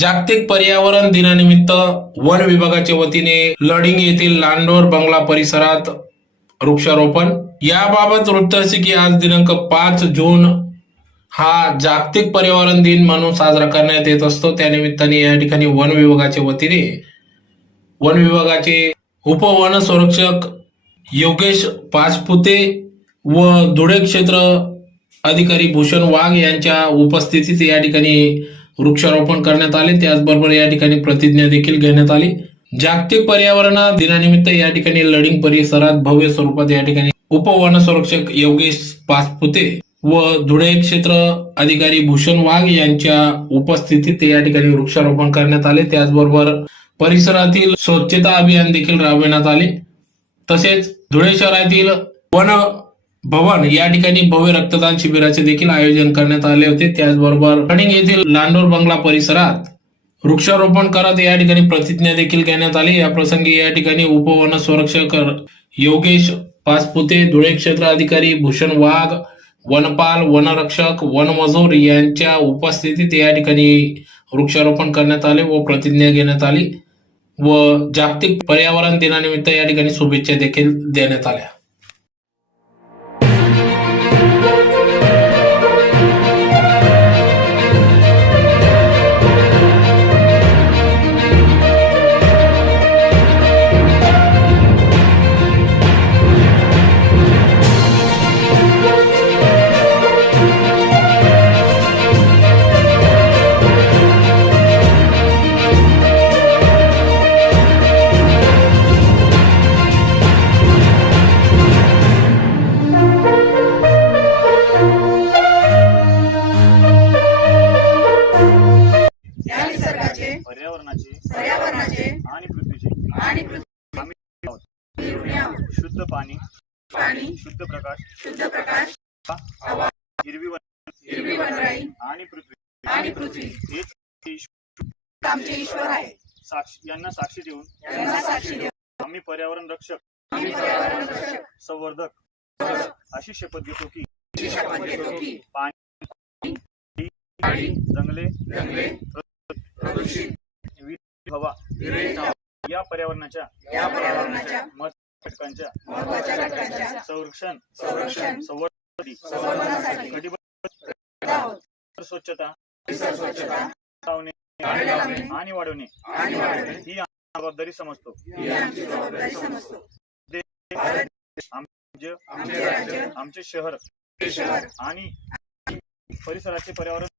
जागतिक पर्यावरण दिनानिमित्त वन विभागाच्या वतीने लडिंग येथील लांडोर बंगला परिसरात वृक्षारोपण। याबाबत वृत्त असे की आज दिनांक 5 जून हा जागतिक पर्यावरण दिन म्हणून साजरा करण्यात येत असतो। त्यानिमित्ताने या ठिकाणी वन विभागाच्या वतीने वन विभागाचे उपवन संरक्षक योगेश पाचपुते व धुळे क्षेत्र अधिकारी भूषण वाघ यांच्या उपस्थितीत या ठिकाणी वृक्षारोपण करण्यात आले। त्याचबरोबर या ठिकाणी प्रतिज्ञा देखील घेण्यात आली। जागतिक पर्यावरण दिनानिमित्त या ठिकाणी लडिंग परिसरात भव्य स्वरूपात या ठिकाणी उपवन संरक्षक योगेश पाचपुते व धुळे क्षेत्र अधिकारी भूषण वाघ यांच्या उपस्थितीत या ठिकाणी वृक्षारोपण करण्यात आले। त्याचबरोबर परिसरातील स्वच्छता अभियान देखील राबविण्यात आले। तसेच धुळे शहरातील वन भवन या ठिकाणी भव्य रक्तदान शिबिराचे देखील आयोजन करण्यात आले होते। त्याचबरोबर लडिंग येथील लांडोर बंगला परिसरात वृक्षारोपण करत या ठिकाणी प्रतिज्ञा देखील घेण्यात आली। या प्रसंगी या ठिकाणी उपवन संरक्षक योगेश पाचपुते, धुळे क्षेत्र अधिकारी भूषण वाघ, वनपाल, वनरक्षक, वनमजूर यांच्या उपस्थितीत या ठिकाणी वृक्षारोपण करण्यात आले व प्रतिज्ञा घेण्यात आली व जागतिक पर्यावरण दिनानिमित्त या ठिकाणी शुभेच्छा देखील देण्यात आल्या। पर्यावरणाचे आणि पृथ्वीचे शुद्ध पाणी शुद्ध प्रकाश हवा, हिरवी वनराई आणि पृथ्वी हेच आमचे ईश्वर आहे। यांना साक्षी देऊन आम्ही पर्यावरण रक्षक संवर्धक अशी शपथ घेतो की पाणी, जंगले, प्रदूषित हवा या पर्यावरणाच्या महत्त्वाच्या घटकांच्या संरक्षण संवर्धनासाठी कटिबद्ध स्वच्छता आणि वाढवणे ही जबाबदारी समजतो। आमचे शहर आणि परिसराचे पर्यावरण